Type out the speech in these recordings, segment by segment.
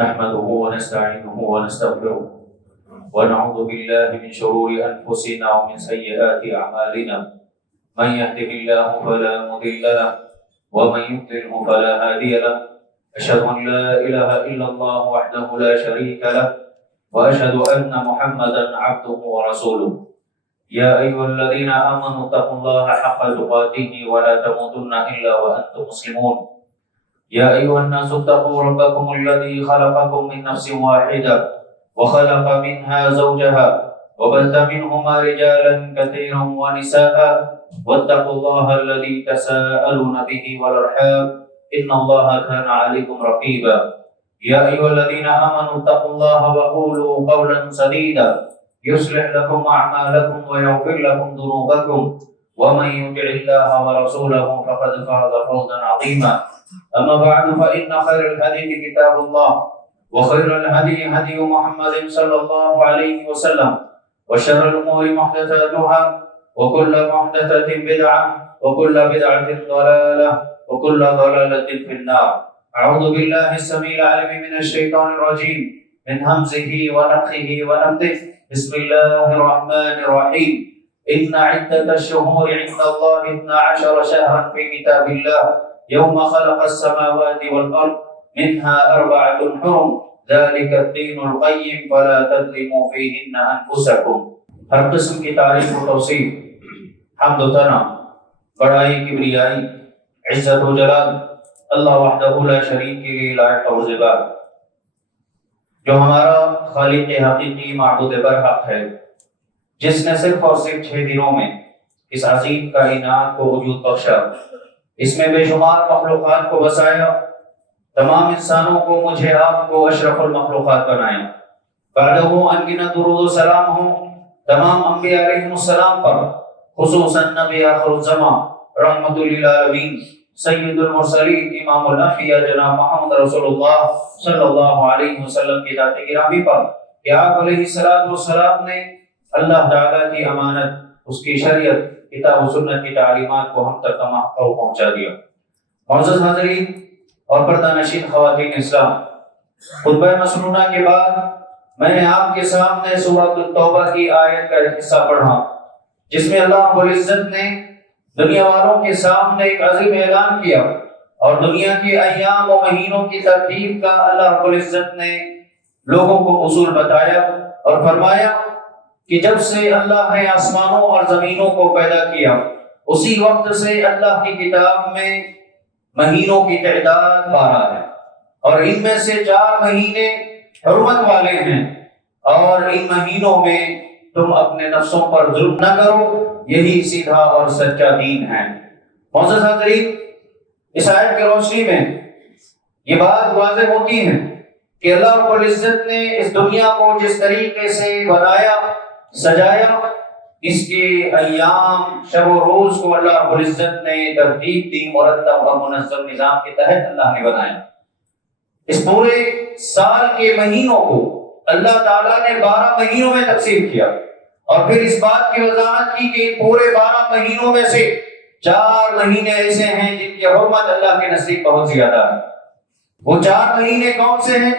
نحمده ونستعينه ونستغفره ونعوذ بالله من شرور أنفسنا ومن سيئات أعمالنا من يهده الله فلا مضل له ومن يضلله فلا هادي له أشهد أن لا إله إلا الله وحده لا شريك له وأشهد أن محمدا عبده ورسوله يا أيها الذين آمنوا اتقوا الله حق تقاته ولا تموتن إلا وأنتم مسلمون يا أيها الناس اتقوا ربكم الذي خلقكم من نفس واحدة وخلق منها زوجها وبث منهما رجالا كثيرا ونساء واتقوا الله الذي تساءلون به والأرحام إن الله كان عليكم رقيبا يا أيها الذين آمنوا اتقوا الله وقولوا قولا سديدا يصلح لكم أعمالكم ويغفر لكم ذنوبكم ومن يطع الله ورسوله فقد فاز فوزا عظيما أما بعد فإن خير الحديث كتاب الله وخير الهدي هدي محمد صلى الله عليه وسلم وشر الأمور محدثاتها وكل محدثة بدعة وكل بدعة ضلالة وكل ضلالة في النار. أعوذ بالله السميع العليم من الشيطان الرجيم من همزه ونفخه ونفثه. بسم الله الرحمن الرحيم. إن عدة الشهور عند الله 12 شهرا في كتاب الله يوم خلق السماوات والأرض منها 4 حرم ذلك الدين القيم فلا تظلموا فيهن أنفسكم. ہر قسم کی تعریف و توصیف، حمد و ثنا، بڑائی، کبریائی، عزت و جلال اللہ وحدہ لا شریک کے لیے لائق اور زیبا، جو ہمارا خالق حقیقی معبود برحق ہے، جس نے صرف اور صرف 6 دنوں میں اس عظیم کائنات کو وجود بخشا، اس میں بے شمار مخلوقات کو بسایا، تمام انسانوں کو، مجھے آپ کو اشرف المخلوقات بنایا۔ بعد وہ انگنت درود و سلام ہوں تمام انبیاء علیہ السلام پر، خصوصاً نبی آخر الزمان رحمت للعالمین سید المرسلین امام الانبیاء جناب محمد رسول اللہ صلی اللہ علیہ وسلم کی ذات گرامی پر، کہ آپ علیہ السلام نے اللہ تعالیٰ کی امانت، اس کی شریعت، کتاب و سنت کی تعلیمات کو ہم تک پہنچا دیا۔ معزز حاضرین اور پردہ نشین خواتین اسلام، خطبہ مسنونہ کے بعد میں نے آپ کے سامنے سورۃ التوبہ کی آیت کا حصہ پڑھا، جس میں اللہ رب العزت نے دنیا والوں کے سامنے ایک عظیم اعلان کیا، اور دنیا کے ایام و مہینوں کی ترتیب کا اللہ رب العزت نے لوگوں کو اصول بتایا اور فرمایا کہ جب سے اللہ نے آسمانوں اور زمینوں کو پیدا کیا، اسی وقت سے اللہ کی کتاب میں مہینوں کی تعداد 12 ہے، اور ان میں سے 4 مہینے حرمت والے ہیں، اور ان مہینوں میں تم اپنے نفسوں پر ظلم نہ کرو، یہی سیدھا اور سچا دین ہے۔ معزز حاضرین، اس آیت کی روشنی میں یہ بات واضح ہوتی ہے کہ اللہ رب العزت نے اس دنیا کو جس طریقے سے بنایا، سجایا، اس کے ایام، شب و روز کو اللہ رب العزت نے ترتیب دی، مرتب اور منظم نظام کے تحت اللہ نے بنایا۔ اس پورے سال کے مہینوں کو اللہ تعالیٰ نے 12 مہینوں میں تقسیم کیا، اور پھر اس بات کی وضاحت کی کہ پورے 12 مہینوں میں سے 4 مہینے ایسے ہیں جن کی حرمت اللہ کے نزدیک بہت زیادہ ہے۔ وہ 4 مہینے کون سے ہیں؟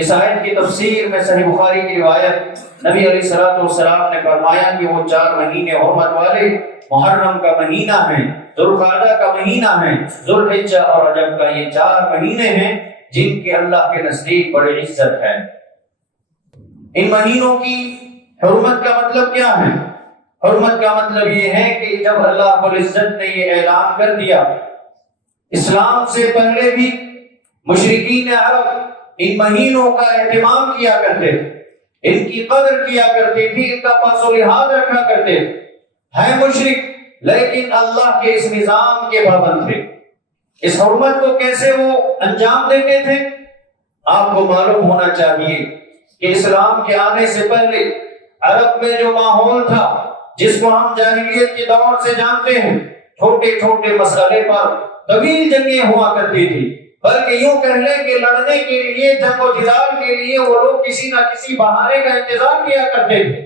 اس آیت کی تفسیر میں صحیح بخاری کی روایت نبی علیہ السلام نے فرمایا کہ وہ 4 مہینے حرمت والے محرم کا مہینہ ہے، ذوالقعدہ کا مہینہ ہے، ذوالحجہ اور رجب کا، یہ 4 مہینے ہیں جن کے اللہ کے نزدیک بڑی عزت ہے۔ ان مہینوں کی حرمت کا مطلب کیا ہے؟ حرمت کا مطلب یہ ہے کہ جب اللہ رب العزت نے یہ اعلان کر دیا، اسلام سے پہلے بھی مشرکین عرب ان مہینوں کا اہتمام کیا کرتے تھے، ان کی قدر کیا کرتے تھے، ان کا پاس و لحاظ رکھا کرتے تھے، ہیں مشرک لیکن اللہ کے اس نظام کے پابند تھے۔ اس حرمت کو کیسے وہ انجام دیتے تھے؟ آپ کو معلوم ہونا چاہیے کہ اسلام کے آنے سے پہلے عرب میں جو ماحول تھا، جس کو ہم جاہلیت کے دور سے جانتے ہیں، چھوٹے چھوٹے مسئلے پر طویل جنگیں ہوا کرتی تھی، بلکہ یوں کہہ لیں کہ لڑنے کے لیے، جنگ و جدال کے لیے وہ لوگ کسی نہ کسی بہانے کا انتظار کیا کرتے تھے۔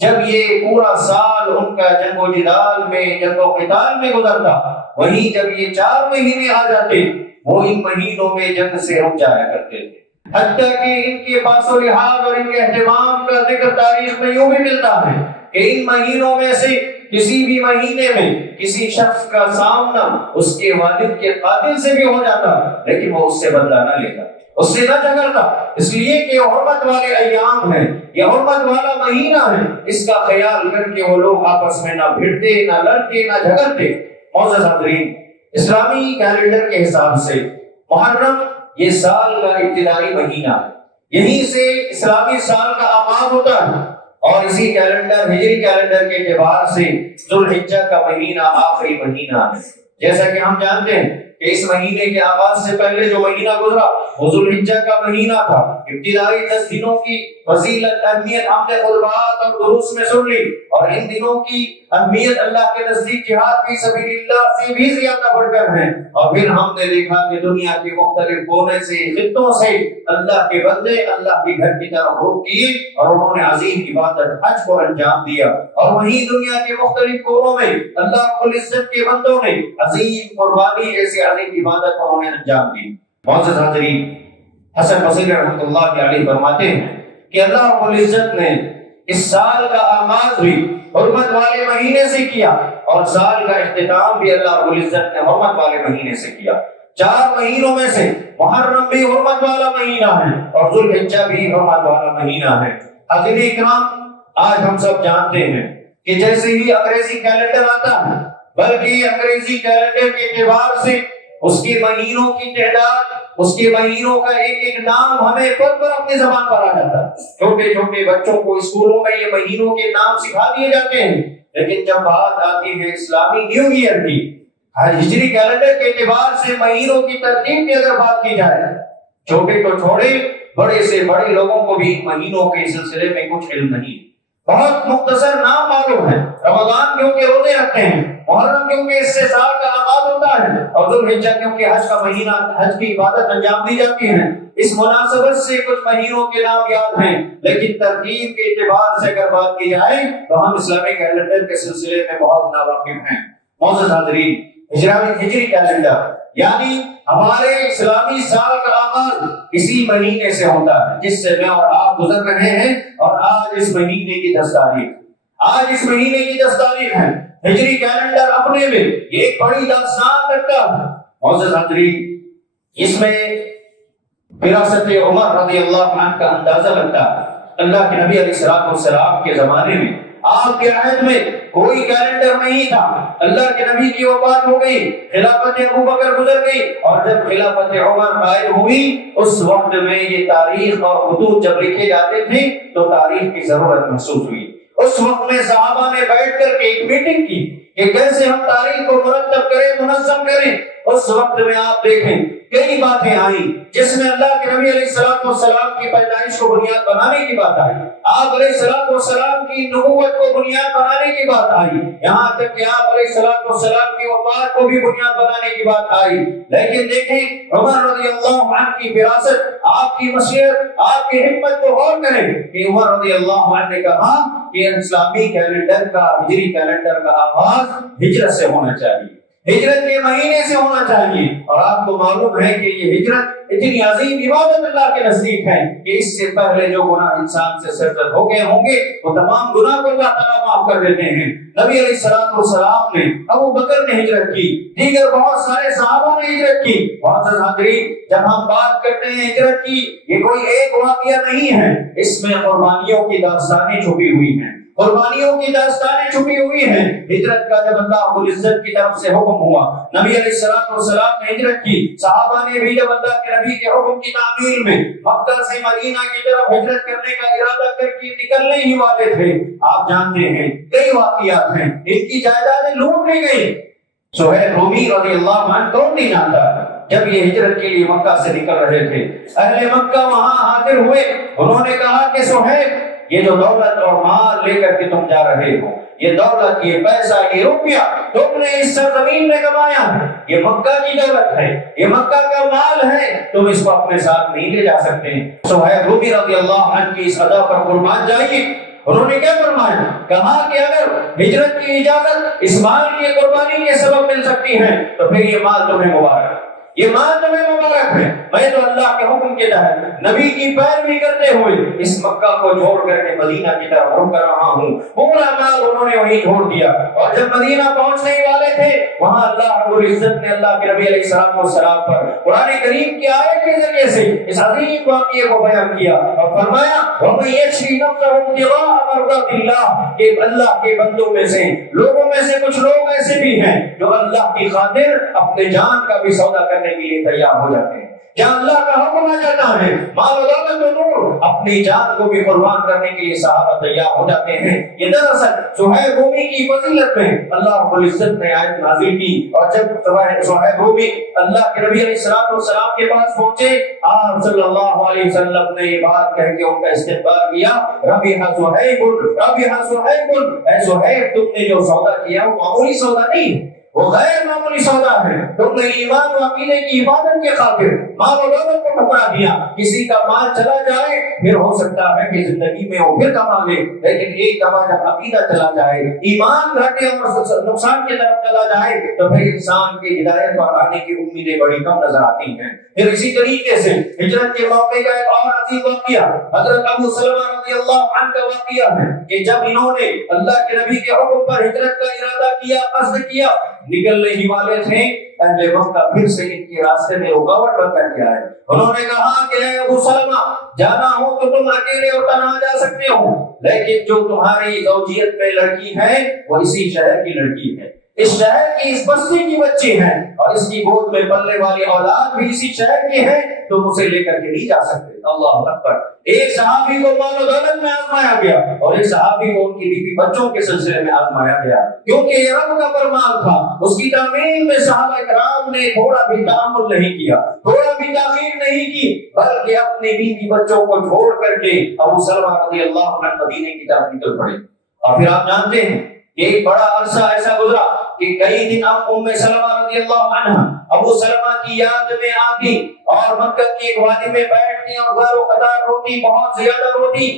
جب یہ پورا سال ان کا جنگ و جدال میں، جنگ و قتال میں گزرتا، وہیں جب یہ 4 مہینے آ جاتے، وہ ان مہینوں میں جنگ سے رک جایا کرتے تھے۔ حتیٰ کہ ان کے پاس و لحاظ اور ان کے اہتمام کا ذکر تاریخ میں یوں بھی ملتا ہے کہ ان مہینوں میں سے کسی بھی مہینے میں کسی شخص کا سامنا اس کے والد کے قاتل سے بھی ہو جاتا لیکن وہ اس سے بدلہ نہ لیتا، اس سے نہ جھگڑتا، اس لیے کہ یہ حرمت والے ایام ہیں، یہ حرمت والا مہینہ ہے، اس کا خیال کر کے وہ لوگ آپس میں نہ بھیڑتے، نہ لڑتے، نہ جھگڑتے۔ معزز حاضرین، اسلامی کیلنڈر کے حساب سے محرم یہ سال کا ابتدائی مہینہ ہے، یہیں سے اسلامی سال کا آغاز ہوتا ہے، اور اسی کیلنڈر ہجری کیلنڈر کے اعتبار سے ذو الحجہ کا مہینہ آخری مہینہ ہے۔ جیسا کہ ہم جانتے ہیں کہ اس مہینے کے آغاز سے پہلے جو مہینہ گزرا وہ ذو الحجہ کا مہینہ تھا۔ ابتدائی 10 دنوں کی فضیلت، اہمیت ہم نے خطبات اور دروس میں سن لی، اور ان دنوں کی اہمیت اللہ کے نزدیک جہاد فی سبیل اللہ سے بھی زیادہ بڑھ کر ہے۔ اور پھر ہم نے دیکھا کہ دنیا کے مختلف کونے سے، خطوں سے اللہ کے بندے اللہ کے گھر کی طرف رخ کیے اور انہوں نے عظیم عبادت حج کو انجام دیا، اور وہیں دنیا کے مختلف کونوں میں اللہ رب العزت کے بندوں نے عظیم قربانی ایسی عظیم عبادت انہوں نے انجام دی۔ معزز حاضرین، حسن بصری رحمۃ اللہ علیہ فرماتے ہیں کہ اللہ رب العزت نے اس سال کا آغاز بھی حرمت والے مہینے سے کیا، اور سال کا اختتام بھی اللہ رب العزت نے حرمت والے مہینے سے کیا۔ 4 مہینوں میں سے محرم بھی حرمت والا مہینہ ہے اور ذو الحجہ بھی حرمت والا مہینہ ہے۔ حاضرین اکرام، آج ہم سب جانتے ہیں کہ جیسے ہی انگریزی کیلنڈر آتا ہے، بلکہ انگریزی کیلنڈر کے اعتبار سے اس کے مہینوں کی تعداد، اس کے مہینوں کا ایک ایک نام ہمیں پر اپنی زبان پر آ جاتا ہے۔ چھوٹے چھوٹے بچوں کو اسکولوں میں یہ مہینوں کے نام سکھا دیے جاتے ہیں، لیکن جب بات آتی ہے اسلامی نیو ایئر کی، ہجری کیلنڈر کے اعتبار سے مہینوں کی ترتیب کی اگر بات کی جائے، چھوٹے کو چھوڑے، بڑے سے بڑے لوگوں کو بھی مہینوں کے سلسلے میں کچھ علم نہیں۔ بہت مختصر نام معلوم ہے، رمضان کیونکہ روزے رکھتے ہیں، محرم کیونکہ اس سے سال کا آغاز ہوتا ہے، اور ذو الحجہ کیونکہ حج کا مہینہ، حج کی عبادت انجام دی جاتی ہے۔ اس مناسبت سے کچھ مہینوں کے نام یاد ہیں، لیکن ترتیب کے اعتبار سے اگر بات کی جائے تو ہم اسلامی کیلنڈر کے سلسلے میں بہت ناواقف ہیں۔ معزز حاضرین، ہجری کیلنڈر یعنی ہمارے اسلامی سال کا آغاز اسی مہینے سے ہوتا ہے جس سے میں اور آپ گزر رہے ہیں، اور آج اس مہینے کی 10 تاریخ، آج اس مہینے کی 10 تاریخ ہے۔ ہجری کیلنڈر اپنے میں ایک بڑی داستان رکھتا ہے۔ معزز حاضرین، اس میں وراثت عمر رضی اللہ عنہ کا اندازہ لگتا ہے۔ اللہ کے نبی علیہ السلام کے زمانے میں، آپ کے عہد میں کوئی کیلنڈر نہیں تھا۔ اللہ کے نبی کی وفات ہو گئی، خلافت ابوبکر گزر گئی، اور جب خلافت عمر قائم ہوئی اس وقت میں یہ تاریخ اور خطوط جب لکھے جاتے تھے تو تاریخ کی ضرورت محسوس ہوئی۔ اس وقت میں صحابہ نے بیٹھ کر کے ایک میٹنگ کی کہ کیسے ہم تاریخ کو مرتب کریں، منظم کریں۔ اس وقت میں آپ دیکھیں کئی باتیں آئیں جس میں اللہ کے نبی علیہ السلام کی پیدائش کو بنیاد بنانے کی بات آئی، آپ علیہ السلام کی نبوت کو بنیاد بنانے کی بات آئی، یہاں تک کہ آپ علیہ السلام کی وفات کو بھی بنیاد بنانے کی بات آئی۔ لیکن دیکھیں عمر رضی اللہ عنہ کی فراست، آپ کی مشیت، آپ کی حکمت کو غور کریں کہ عمر رضی اللہ عنہ نے کہا کہ اسلامی کیلنڈر کا، ہجری کیلنڈر کا آغاز ہجرت سے ہونا چاہیے، ہجرت کے مہینے سے ہونا چاہیے۔ اور آپ کو معلوم ہے کہ یہ ہجرت اتنی عظیم عبادت اللہ کے نزدیک ہے کہ اس سے پہلے جو گناہ انسان سے سرزد ہو گئے ہوں گے وہ تمام گناہ کو اللہ تعالیٰ معاف کر دیتے ہیں۔ نبی علیہ السلام نے، ابو بکر نے ہجرت کی، دیگر بہت سارے صحابہ نے ہجرت کی۔ معزز حاضرین، جب ہم بات کرتے ہیں ہجرت کی، یہ کوئی ایک واقعہ نہیں ہے، اس میں قربانیوں کی داستانیں چھپی ہوئی ہیں، قربانیوں کی داستانیں چھپی ہوئی ہیں۔ ہجرت کا جب اللہ رب العزت کی طرف سے حکم ہوا، نبی علیہ السلام نے ہجرت کی، صحابہ نے بھی جب اللہ کے نبی کے حکم کی تعمیل میں مکہ سے مدینہ کی طرف ہجرت کرنے کا ارادہ کر کے نکلنے ہی والے تھے، آپ جانتے ہیں کئی واقعات ہیں، ان کی جائیدادیں لوٹ لی گئی۔ سہیل رومی رضی اللہ عنہ کون نہیں جانتا، جب یہ ہجرت کے لیے مکہ سے نکل رہے تھے، اہل مکہ وہاں حاضر ہوئے، انہوں نے کہا کہ سہیل، یہ جو دولت اور مال لے کر کے تم جا رہے ہو، یہ دولت، یہ پیسہ، یہ روپیہ تم نے اس سرزمین میں کمایا ہے، یہ مکہ کی دولت ہے، یہ مکہ کا مال ہے، تم اس کو اپنے ساتھ نہیں لے جا سکتے۔ سہیل رومی رضی اللہ عنہ کی اس ادا پر قربان جائیے۔ انہوں نے کیا فرمایا؟ کہا کہ اگر ہجرت کی اجازت اس مال کی قربانی کے سبب مل سکتی ہے تو پھر یہ مال تمہیں مبارک، یہ ماہ تمہیں مبارک ہے، میں تو اللہ کے حکم کے تحت نبی کی پیروی کرتے ہوئے اس مکہ کو چھوڑ کر کے مدینہ کی طرف رخ کر رہا ہوں۔ پورا مال انہوں نے وہیں چھوڑ دیا، اور جب مدینہ پہنچنے والے تھے وہاں اللہ رب العزت نے اللہ کے نبی علیہ السلام پر قرآن کریم کی آیت کے ذریعے سے اس عظیم واقعے کو بیان کیا اور فرمایا وَمَن يَشْرِ نَفْسَهُ ابْتِغَاءَ مَرْضَاتِ اللَّهِ، کہ اللہ کے بندوں میں سے لوگوں میں سے کچھ لوگ ایسے بھی ہیں جو اللہ کی خاطر اپنے جان کا بھی سودا کرنے کے لیے تیار ہو جاتے ہیں۔ جہاں اللہ کا حکم آ جاتا ہے مال و دولت و نور، اپنی جان کو بھی قربان کرنے کے لیے صحابہ تیار ہو جاتے ہیں۔ یہ دراصل صہیب رومی کی فضیلت میں اللہ رب العزت نے آیت نازل کی، اور جب صہیب رومی اللہ کے نبی علیہ السلام کے پاس پہنچے، آپ صلی اللہ علیہ وسلم نے یہ بات کہہ کے ان کا استقبال کیا، ربح صہیب ربح صہیب، اے صہیب تم نے جو سودا کیا وہ معمولی سودا نہیں، وہ غیر معمولی سودا ہے۔ تم نے ایمان و عقیدے کی حفاظت کے خاطر مال و دولت کو ٹکرا دیا۔ کسی کا مال چلا جائے پھر ہو سکتا ہے کہ زندگی میں وہ پھر کما لے، لیکن ایک دفعہ جب عقیدہ چلا جائے، ایمان گھٹے اور نقصان کی طرف چلا جائے تو پھر انسان کی ہدایت پر آنے کی امیدیں بڑی کم نظر آتی ہیں۔ پھر اسی طریقے سے ہجرت کے موقع کا ایک اور عظیم واقعہ حضرت ابو سلمہ رضی اللہ عنہ کا واقعہ ہے کہ جب انہوں نے اللہ کے نبی کے حکم پر ہجرت کا ارادہ کیا، قصد کیا، نکلنے ہی والے تھے، اہل مکہ پھر سے ان کے راستے میں رکاوٹ بن کر کے آئے۔ انہوں نے کہا کہ اے ابو سلمہ جانا ہو تو تم اکیلے اور تنہا جا سکتے ہو، لیکن جو تمہاری زوجیت میں لڑکی ہے وہ اسی شہر کی لڑکی ہے، اس شہر کی اس بستی کی بچی ہے، اور اس کی گود میں پلنے والی اولاد بھی اسی شہر کی ہے، تم اسے لے کر کے نہیں جا سکتے۔ اللہ اکبر۔ ایک صحابی کو مال و دولت میں آزمایا گیا اور ایک صحابی کو ان کی بیوی بچوں کے سلسلے میں آزمایا گیا، کیونکہ یہ رب کا فرمان تھا۔ اس کی تعمیل میں صحابہ کرام نے تھوڑا بھی تأمل نہیں کیا، تھوڑا بھی تاخیر نہیں کی، بلکہ اپنی بیوی بچوں کو چھوڑ کر کے ابو سلمہ رضی اللہ عنہ مدینے کی طرف نکل پڑے۔ اور پھر آپ جانتے ہیں کہ ایک بڑا عرصہ ایسا گزرا کہ کئی دن ام سلمہ رضی اللہ عنہ ابو سلمہ کی یاد میں آتی اور مکہ کی ایک وادی میں بیٹھتی اور غار و قطار روتی، بہت زیادہ روتی۔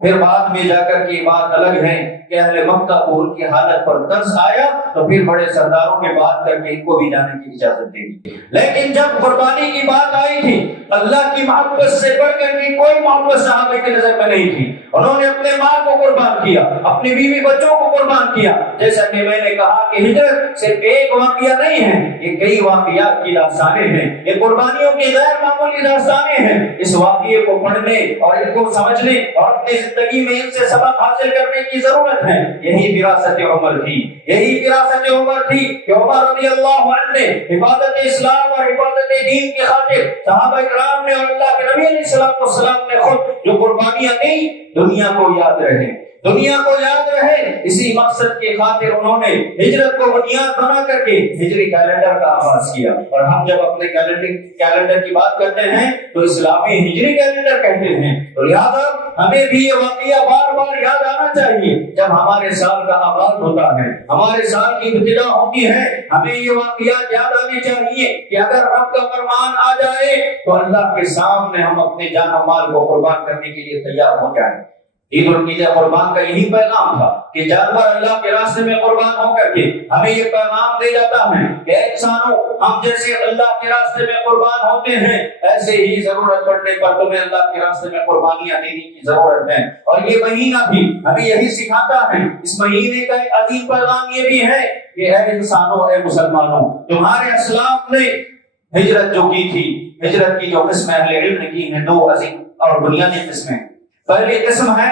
پھر بعد میں جا کر کی بات الگ ہے کہ اہل مکہ کو ان کی حالت پر ترس آیا تو پھر بڑے سرداروں نے بات کر کے ان کو بھی جانے کی اجازت دے دی۔ لیکن جب قربانی کی بات آئی تھی، اللہ کی محبت سے بڑھ کر کی کوئی محبت صحابہ کی نظر میں نہیں تھی۔ انہوں نے اپنے ماں کو قربان کیا، اپنی بیوی بچوں کو قربان کیا۔ جیسا کہ میں نے کہا کہ ہجرت صرف ایک واقعہ نہیں ہے، یہ کئی واقعات کی داستانیں ہیں، یہ قربانیوں کی غیر معمولی داستانیں ہیں۔ اس واقعے کو پڑھنے اور ان کو سمجھنے اور اپنی زندگی میں ان سے سبق حاصل کرنے کی ضرورت ہے۔ یہی وراثت عمر تھی، یہی وراثت عمر تھی کہ عمر رضی اللہ عنہ نے حفاظت اسلام اور حفاظت دین کی خاطر صحابہ کرام نے اور اللہ کے نبی علیہ السلام نے خود جو قربانیاں دی، دنیا کو یاد رہے، دنیا کو یاد رہے، اسی مقصد کی خاطر انہوں نے ہجرت کو بنیاد بنا کر کے ہجری کیلنڈر کا آغاز کیا۔ اور ہم جب اپنے کیلنڈر کی بات کرتے ہیں تو اسلامی ہجری کیلنڈر کہتے ہیں، تو لہذا ہمیں بھی یہ واقعہ بار بار یاد آنا چاہیے۔ جب ہمارے سال کا آغاز ہوتا ہے، ہمارے سال کی ابتدا ہوتی ہے، ہمیں یہ واقعات یاد آنے چاہیے کہ اگر رب کا فرمان آ جائے تو اللہ کے سامنے ہم اپنے جان و مال کو قربان کرنے کے لیے تیار ہو جائیں۔ عید الفطر قربان کا یہی پیغام تھا کہ جانور اللہ کے راستے میں قربان ہو کر کے ہمیں یہ پیغام دے جاتا ہے کہ انسانوں، ہم جیسے اللہ کے راستے میں قربان ہوتے ہیں ایسے ہی ضرورت پڑنے پر تمہیں اللہ کے راستے میں قربانیاں دینے کی ضرورت ہے۔ اور یہ مہینہ بھی ہمیں یہی سکھاتا ہے۔ اس مہینے کا ایک عظیم پیغام یہ بھی ہے کہ اے انسانوں، اے مسلمانوں، تمہارے اسلاف نے ہجرت جو کی تھی، ہجرت کی جو قسمیں اہل علم نے کی ہیں، دو عظیم اور بنیادی قسمیں۔ پہلی قسم ہے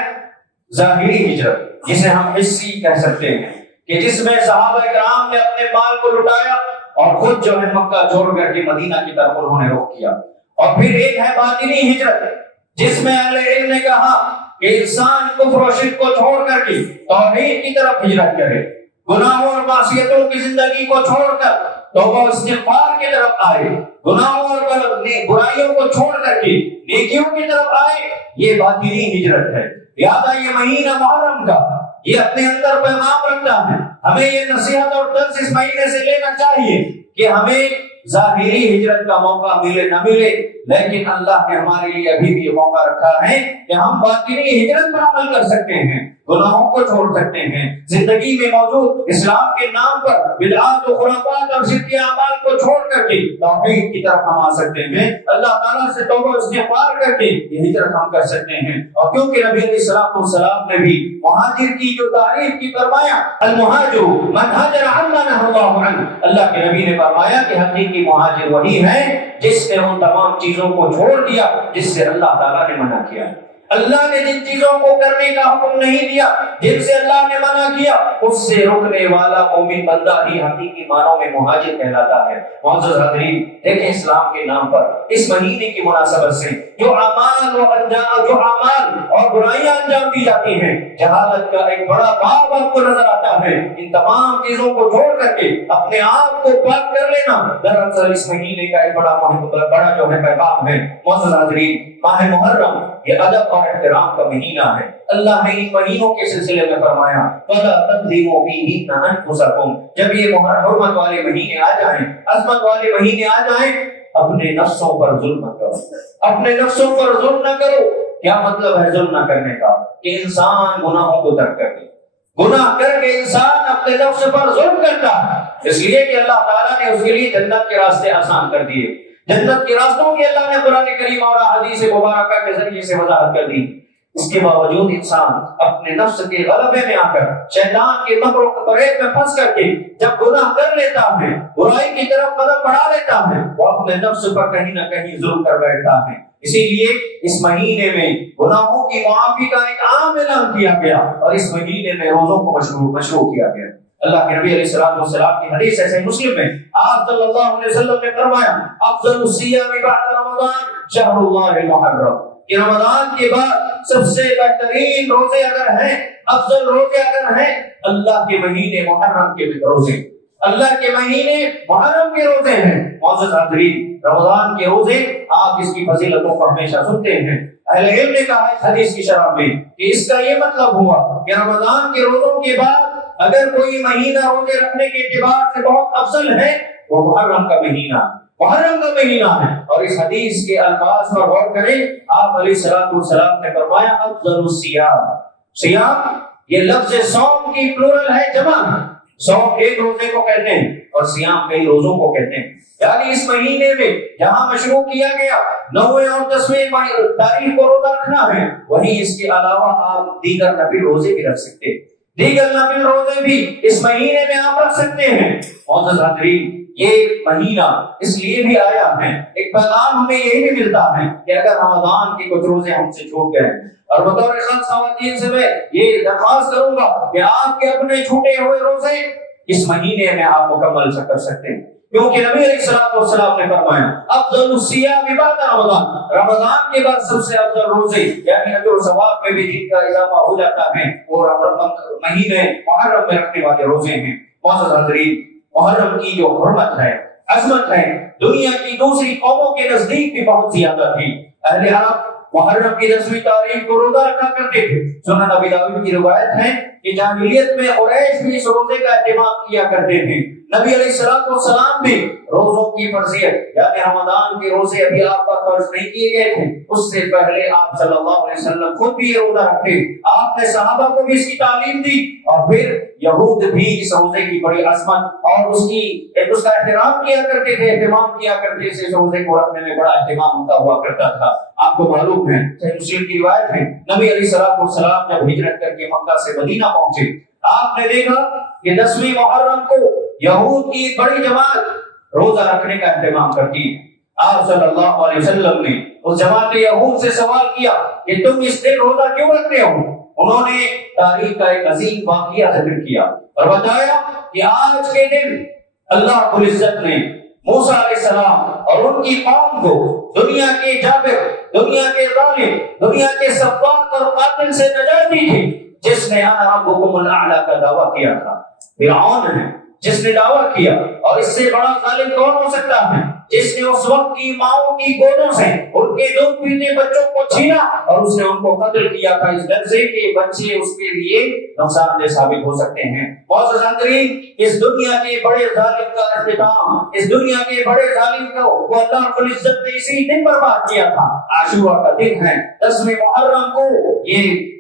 ظاہری ہجرت، جسے ہم حصی کہہ سکتے ہیں، کہ جس میں صحابہ کرام نے اپنے مال کو لٹایا اور خود جو ہے مکہ چھوڑ کر کے مدینہ کی طرف انہوں نے رخ کیا۔ اور پھر ایک ہے باطنی ہجرت، جس میں اہل علم نے کہا کہ انسان کفر و شرک کو چھوڑ کر کے توحید کی طرف ہجرت کرے، گناہوں اور معصیتوں کی زندگی کو چھوڑ کر توبہ و استغفار کی طرف آئے، گناہوں اور برائیوں کو چھوڑ کر کے نیکیوں کی طرف آئے، یہ باطنی ہجرت ہے۔ لہذا یہ مہینہ محرم کا یہ اپنے اندر پیغام رکھتا ہے۔ ہمیں یہ نصیحت اور درس اس مہینے سے لینا چاہیے کہ ہمیں ظاہری ہجرت کا موقع ملے نہ ملے، لیکن اللہ نے ہمارے لیے ابھی بھی موقع رکھا ہے کہ ہم باطنی ہجرت پر عمل کر سکتے ہیں، گناہوں کو چھوڑ سکتے ہیں، زندگی میں موجود اسلام کے نام پر بدعات و خرافات اور شرکی اعمال کو چھوڑ کر کے توحید کی طرف ہم آ سکتے ہیں، اللہ تعالیٰ سے توبہ استغفار کر کے یہ ہجرت ہم کر سکتے ہیں۔ اور کیونکہ نبی علیہ السلام نے بھی مہاجر کی جو تعریف کی فرمایا، المہاجر من ہاجر عما نہى اللہ عنہ، اللہ کے نبی نے فرمایا کہ حقیقی مہاجر وہی ہے جس نے ان تمام چیزوں کو چھوڑ دیا جس سے اللہ تعالیٰ نے منع کیا۔ اللہ نے جن چیزوں کو کرنے کا حکم نہیں دیا، جن سے اللہ نے منع کیا، اس سے رکنے والا مومن بندہ ہی حقیقی معنوں میں مہاجر کہلاتا ہے۔ معزز حاضرین، دیکھیں اسلام کے نام پر اس مہینے کی مناسبت سے جو اعمال اور برائیاں انجام دی جاتی ہیں، جہالت کا ایک بڑا باب آپ کو نظر آتا ہے۔ ان تمام چیزوں کو چھوڑ کر کے اپنے آپ کو پاک کر لینا دراصل اس مہینے کا ایک بڑا جو ہے پیغام ہے۔ معزز حاضرین، ماہ محرم یہ ادب اور احترام کا مہینہ ہے۔ اللہ نے ان مہینوں کے سلسلے میں فرمایا فَلَا تَظْلِمُوا فِيهِنَّ أَنفُسَكُمْ، جب یہ حرمت والے مہینے آ جائیں، عظمت والے مہینے آ جائیں، اپنے نفسوں پر ظلم نہ کرو، اپنے نفسوں پر ظلم نہ کرو۔ کیا مطلب ہے ظلم نہ کرنے کا؟ کہ انسان گناہوں کو ترک کر دے، گناہ کر کے انسان اپنے نفس پر ظلم کرتا ہے، اس لیے کہ اللہ تعالیٰ نے اس کے لیے جنت کے راستے آسان کر دیے۔ جنت کے راستوں کی اللہ نے قرآن کریم اور حدیث مبارکہ کے ذریعے سے وضاحت کر دی۔ اس کے باوجود انسان اپنے نفس کے غلبے میں آ کر، شیطان کے مکر و فریب میں پھنس کر کے جب گناہ کر لیتا ہے، برائی کی طرف قدم بڑھا لیتا ہے، وہ اپنے نفس پر کہیں نہ کہیں ظلم کر بیٹھتا ہے۔ اسی لیے اس مہینے میں گناہوں کی معافی کا ایک عام اعلان کیا گیا اور اس مہینے میں روزوں کو مشروع کیا گیا۔ اللہ کے نبی علیہ السلام کی حدیث ہے صحیح مسلم میں، آپ صلی اللہ علیہ وسلم نے فرمایا افضل الصیام بعد رمضان شہر اللہ المحرم، کہ رمضان کے بعد سب سے بہترین روزے اگر ہیں، افضل روزے اگر ہیں، اللہ کے مہینے محرم کے روزے، اللہ کے مہینے محرم کے روزے ہیں۔ معزز حاضرین، رمضان کے روزے آپ اس کی فضیلتوں کو ہمیشہ سنتے ہیں۔ اہل علم نے کہا اس حدیث کی شرح میں کہ اس کا یہ مطلب ہوا کہ رمضان کے روزوں کے بعد اگر کوئی مہینہ روزے رکھنے کے اعتبار سے بہت افضل ہے، وہ محرم کا مہینہ ہے۔ اور اس حدیث کے الفاظ پر غور کریں، آپ علیہ السلام نے فرمایا افضل الصیام، صیام یہ لفظ صوم کی پلورل ہے، جمع۔ صوم ایک روزے کو کہتے ہیں اور صیام کئی روزوں کو کہتے ہیں، یعنی اس مہینے میں جہاں مشروع کیا گیا 9ویں اور 10ویں تاریخ کو روزہ رکھنا ہے، وہیں اس کے علاوہ آپ دیگر نفل روزے بھی رکھ سکتے ہیں، دیگر نفل روزے بھی اس مہینے میں آپ رکھ سکتے ہیں۔ معزز حاضرین، یہ مہینہ اس لیے بھی آیا ہے، ایک پیغام ہمیں یہی بھی ملتا ہے کہ اگر رمضان کے کچھ روزے ہم سے چھوٹ گئے، اور بطور خاص خواتین سے میں یہ درخواست کروں گا کہ آپ کے اپنے چھوٹے ہوئے روزے اس مہینے میں آپ مکمل کر سکتے ہیں، کیونکہ نبی علیہ السلام نے فرمایا افضل الصیام بعد رمضان، رمضان کے بعد سب سے افضل روزے یعنی اجر و ثواب میں بھی جن کا اضافہ ہو جاتا ہے وہ مہینے محرم میں رکھنے والے روزے ہیں۔ معزز حاضرین، محرم کی جو حرمت ہے، عظمت ہے، دنیا کی دوسری قوموں کے نزدیک بھی بہت زیادہ تھی۔ اہل عرب محرم کی 10ویں تاریخ کو روزہ رکھا کرتے تھے۔ سنن ابی داؤد کی روایت ہے کہ جاہلیت میں قریش بھی اس روزے کا اہتمام کیا کرتے تھے۔ نبی علیہ السلام بھی روزوں کی فرضیت یعنی رمضان کے روزے ابھی آپ پر فرض نہیں کیے گئے تھے، اس سے پہلے آپ صلی اللہ علیہ وسلم خود بھی یہ روزہ رکھتے، آپ نے صحابہ کو بھی اس کی تعلیم دی، اور پھر یہود بھی اس روزے کی بڑی عظمت اور اس کا احترام کیا کرتے تھے، اہتمام کیا کرتے تھے، اس روزے کو رکھنے میں بڑا اہتمام ان کا ہوا کرتا تھا۔ آپ کو معلوم ہے صحیح مسلم کی روایت ہے، نبی علیہ السلام جب ہجرت کر کے مکہ سے مدینہ پہنچے، آپ نے دیکھا کہ 10ویں محرم کو یہود کی ایک بڑی جماعت روزہ رکھنے کا اہتمام کرتی ہے۔ آپ صلی اللہ علیہ وسلم نے اس جماعت یہود سے سوال کیا کہ تم اس دن روزہ کیوں رکھتے ہو؟ انہوں نے تاریخ کا ایک عظیم واقعہ ذکر کیا اور بتایا کہ آج کے دن اللہ رب العزت نے موسیٰ علیہ السلام اور ان کی قوم کو دنیا کے جابر، دنیا کے ظالم، دنیا کے سفاک اور قاتل سے نجات دی تھی، جس نے انا ربکم الاعلی کا دعویٰ کیا تھا۔ فرعون نے جس نے دعویٰ کیا، اور اس سے بڑا ظالم کون ہو سکتا ہے جس نے اس وقت کی ماؤں کی گودوں سے ان کے دودھ پیتے بچوں کو چھینا اور اس نے ان کو قتل کیا تھا اس ڈر سے کہ بچے اس کے لیے نقصان دہ ثابت ہو سکتے ہیں۔ معزز حاضرین، اس دنیا کے بڑے ظالم کا اختتام، اس دنیا کے بڑے ظالم کو اللہ رب العزت نے اسی دن برباد کیا تھا۔ عاشورہ کا دن ہے، 10ویں محرم کو یہ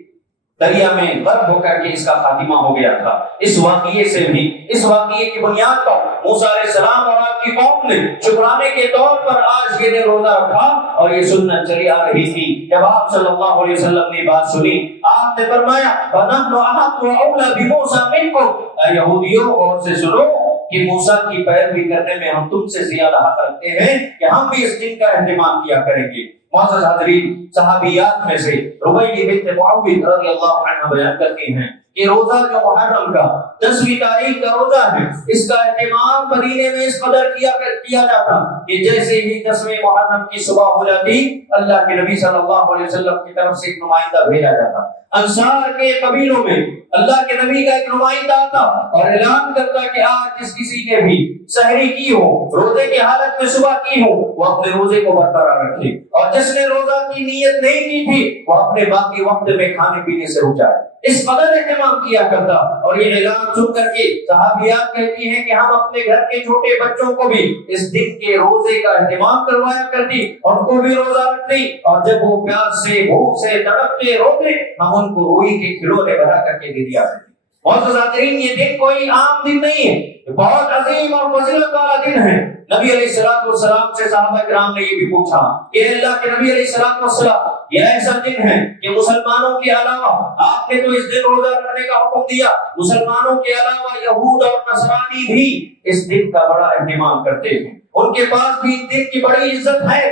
دریا میں غرق ہو کر کے اس کا خاتمہ ہو گیا تھا۔ اس واقعے سے بھی، اس واقعے کی بنیاد پر موسیٰ علیہ السلام اور آپ کی قوم نے شکرانے کے طور پر آج کے دن روزہ رکھا، اور یہ سنت چلی آ رہی تھی۔ جب آپ صلی اللہ علیہ وسلم نے بات سنی، آپ نے فرمایا فَنَحْنُ أَحَقُّ وَأَوْلَىٰ بِمُوسَىٰ مِنكُمْ، اے یہودیوں غور سے سنو کہ موسیٰ کی پیروی کرنے میں ہم تم سے زیادہ حق رکھتے ہیں کہ ہم بھی اس دن کا اہتمام کیا کریں گے۔ معزز حاضرین، صحابیات میں سے ربیع بنت معوذ رضی اللہ عنہ بیان کرتی ہیں کہ روزہ جو محرم کا 10ویں تاریخ کا روزہ ہے، اس کا اہتمام مدینے میں اس قدر کیا جاتا کہ جیسے ہی 10ویں محرم کی صبح ہو جاتی، اللہ کے نبی صلی اللہ علیہ وسلم کی طرف سے ایک نمائندہ بھیجا جاتا، انصار کے قبیلوں میں اللہ کے نبی کا ایک نمائندہ آتا اور اعلان کرتا کہ آج جس کسی نے بھی سحری کی ہو، روزے کی حالت میں صبح کی ہو، وہ اپنے روزے کو برقرار رکھے، اور جس نے روزہ کی نیت نہیں کی تھی وہ اپنے باقی وقت میں کھانے پینے سے رک جائے۔ اس قدر اہتمام کیا کرتا، اور یہ اعلان سن کر کے صحابیات کہتی ہیں کہ ہم اپنے گھر کے چھوٹے بچوں کو بھی اس دن کے روزے کا اہتمام کروایا کرتی، ان کو بھی روزہ رکھتی، اور جب وہ پیاس سے بھوک سے تڑپتے روتے ہم ان کو روئی کے کھلونے بنا کر کے دے دیا کرتے۔ معزز حاضرین، یہ دن کوئی عام دن نہیں ہے، یہ بہت عظیم اور فضیلت والا دن ہے۔ نبی علیہ السلام سے صحابہ کرام نے یہ بھی پوچھا کہ اللہ کے نبی علیہ السلام، یہ ایسا دن ہے کہ مسلمانوں کے علاوہ، آپ نے تو اس دن روزہ رکھنے کا حکم دیا، مسلمانوں کے علاوہ یہود اور نصرانی بھی اس دن کا بڑا اہتمام کرتے ہیں، ان کے پاس بھی اس دن کی بڑی عزت ہے۔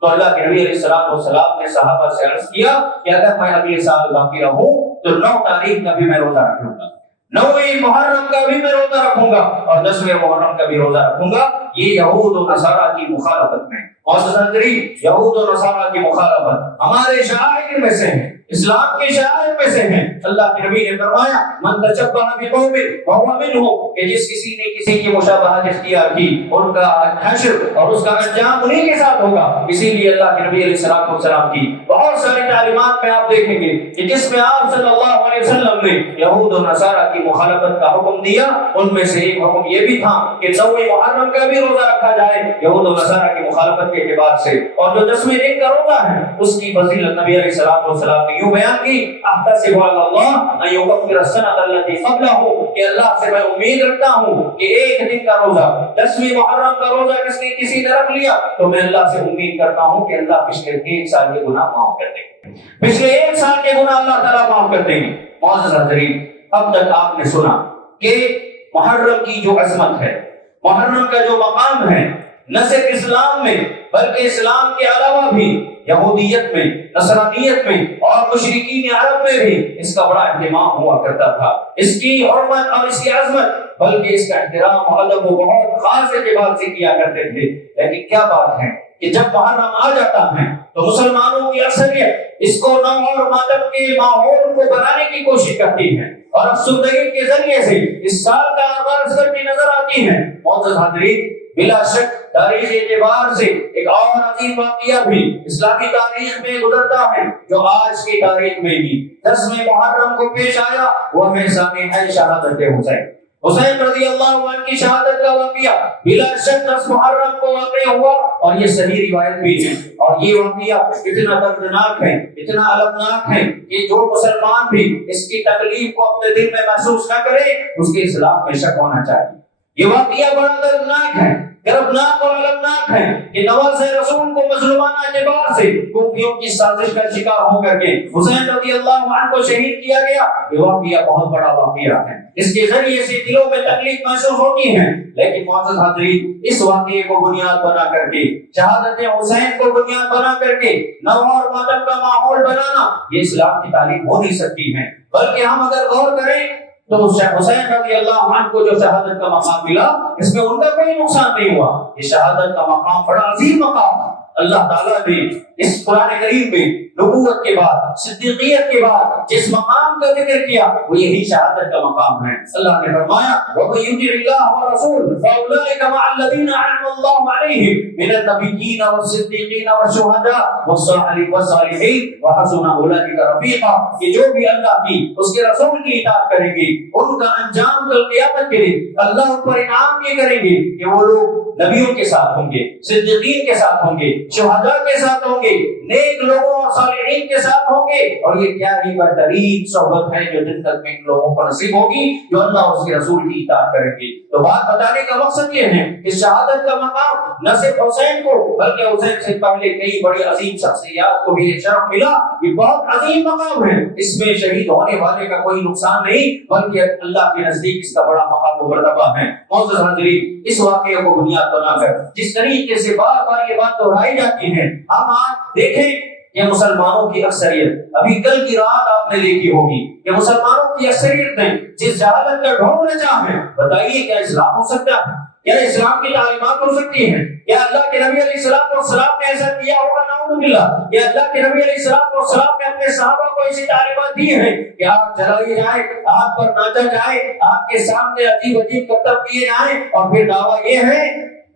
تو اللہ کے نبی علیہ السلام نے صحابہ سے عرض کیا کہ اگر میں اگلے سال باقی رہوں تو 9 تاریخ کا بھی میں روزہ رکھوں گا، 9ویں محرم کا بھی میں روزہ رکھوں گا، اور 10ویں محرم کا بھی روزہ رکھوں گا۔ یہ یہود و نصارہ کی مخالفت میں، معزز حاضرین، یہود و نصارہ کی مخالفت ہمارے شعائر میں سے ہے، اسلام کے شعائر میں سے ہیں۔ اللہ کے نبی نے فرمایا من تشبہ بقوم فهو منهم، کہ جس کسی نے کسی کی مشابہت اختیار کی ان کا حشر اور اس کا انجام انہی کے ساتھ ہوگا۔ اسی لیے اللہ کے نبی علیہ السلام کی بہت ساری تعلیمات میں آپ دیکھیں گے کہ جس میں آپ صلی اللہ علیہ وسلم نے یہود و نصارہ کی مخالفت کا حکم دیا، ان میں سے ایک حکم یہ بھی تھا کہ 9ویں محرم کا بھی روزہ رکھا جائے یہود و نصارہ کی مخالفت کے اعتبار سے، اور جو 10ویں دن کا روزہ ہے اس کی فضیلت نبی علیہ السلام نے یوں بیان کی احتسب علی اللہ ان یکفر السنۃ التي قبلہ، کہ اللہ سے میں امید رکھتا ہوں کہ ایک دن کا روزہ 10ویں محرم کا روزہ کسی نے رکھ لیا تو میں اللہ سے امید کرتا ہوں کہ اللہ پچھلے 1 سال کے گناہ معاف کر دیں گے، پچھلے 1 سال کے گناہ اللہ تعالیٰ معاف کر دیں گے۔ معزز حاضرین، اب تک آپ نے سنا کہ محرم کی جو عظمت ہے، محرم کا جو مقام ہے، نہ صرف اسلام میں بلکہ اسلام کے علاوہ بھی یہودیت میں، نصرانیت میں اور مشرکین عرب میں بھی اس کا بڑا اہتمام ہوا کرتا تھا۔ اس کی حرمت اور اس کی عظمت بلکہ اس کا احترام و ادب و بہت خاص اعتبار سے کیا کرتے تھے۔ لیکن کیا بات ہے کہ جب محرم آ جاتا ہے تو مسلمانوں کی اکثریت اس کو نو اور ماتم کے ماحول کو بنانے کی کوشش کرتی ہے، اور افسردگی کے ذریعے سے اس سال کا آغاز کرتی نظر آتی ہے۔ معزز حاضرین، بلا شک تاریخی اعتبار سے ایک اور عظیم واقعہ بھی اسلامی تاریخ میں گزرتا ہے جو آج کی تاریخ میں بھی 10ویں محرم کو پیش آیا، وہ ہے سامعین شہادت حسین رضی اللہ عنہ کی شہادت کا واقعہ بلا شک 10 محرم کو واقع ہوا، اور یہ صحیح روایت بھی ہے، اور یہ واقعہ اتنا دردناک ہے، اتنا المناک ہے کہ جو مسلمان بھی اس کی تکلیف کو اپنے دل میں محسوس نہ کرے اس کے اسلام میں شک ہونا چاہیے۔ یہ واقعہ بڑا دردناک ہے، گربناک اور المناک ہے کہ نواز رسول کو مظلومانہ اعتبار سے کوفیوں کی سازش کا شکار ہو کر کے حسین رضی اللہ عنہ کو شہید کیا گیا۔ یہ واقعہ بہت بڑا واقعہ ہے، اس کے ذریعے سے دلوں میں تکلیف محسوس ہوتی ہے، لیکن معزز حاضرین، اس واقعے کو بنیاد بنا کر کے، شہادت حسین کو بنیاد بنا کر کے نو اور ماتم کا ماحول بنانا یہ اسلام کی تعلیم ہو نہیں سکتی ہے۔ بلکہ ہم اگر غور کریں تو حسین رضی اللہ عنہ کو جو شہادت کا مقام ملا اس میں ان کا کوئی نقصان نہیں ہوا۔ یہ شہادت کا مقام بڑا عظیم مقام ہے۔ اللہ تعالیٰ نے اس قرآن کریم میں نبوت کے بعد صدیقیت کے بعد جس مقام کا ذکر کیا وہ یہی شہادت کا مقام ہے۔ اللہ نے فرمایا وَمَن يُطِعِ اللَّهَ وَرَسُولَهُ فَأُولَٰئِكَ مَعَ الَّذِينَ أَنْعَمَ اللَّهُ عَلَيْهِم مِّنَ النَّبِيِّينَ وَالصِّدِّيقِينَ وَالشُّهَدَاءِ وَالصَّالِحِينَ وَحَسُنَ أُولَٰئِكَ رَفِيقًا، کہ جو بھی اللہ کی اس کے رسول کی اطاعت کریں گے ان کا انجام کل قیامت کے دن اللہ ان پر انعام یہ کریں گے کہ وہ لوگ نبیوں کے ساتھ ہوں گے، صدیقین کے ساتھ ہوں گے، شہداء کے ساتھ ہوں گے، نیک لوگوں اور صالحین کے ساتھ ہوں گے۔ اور یہ کیا ہی بہترین صحبت ہے جو جنت میں ان لوگوں کو نصیب ہوگی جو اللہ اور اس کے رسول کی اطاعت کریں گے۔ تو بات بتانے کا مقصد یہ ہے کہ شہادت کا مقام نہ صرف حسین کو بلکہ حسین سے پہلے کئی بڑی عظیم شخصیات کو بھی شرف ملا۔ یہ بہت عظیم مقام ہے، اس میں شہید ہونے والے کا کوئی نقصان نہیں بلکہ اللہ کے نزدیک اس کا بڑا مقام و مرتبہ ہے۔ معزز حاضرین، اس واقعے کو بنیاد بنا کر جس طریقے سے بار بار یہ بات دہرائی جاتی ہے، ہم آپ دیکھیں کہ مسلمانوں کی اکثریت ابھی کل کی رات آپ نے دیکھی ہوگی کہ مسلمانوں کی اکثریت نے جس جہالت کا ڈھونگ رچا ہے، بتائیے کیا اسلام ہو سکتا ہے؟ کیا اسلام کی تعلیمات ہو سکتی ہیں؟ کیا اللہ کے نبی علیہ السلام نے ایسا کیا ہوگا؟ نعوذ باللہ۔ کیا اللہ کے نبی علیہ السلام نے اپنے صحابہ کو ایسی تعلیمات دی ہیں کہ آپ جلائے جائیں، آپ پر ناچا جائے، آپ کے سامنے عجیب عجیب کرتب کیے جائیں اور پھر دعویٰ یہ ہے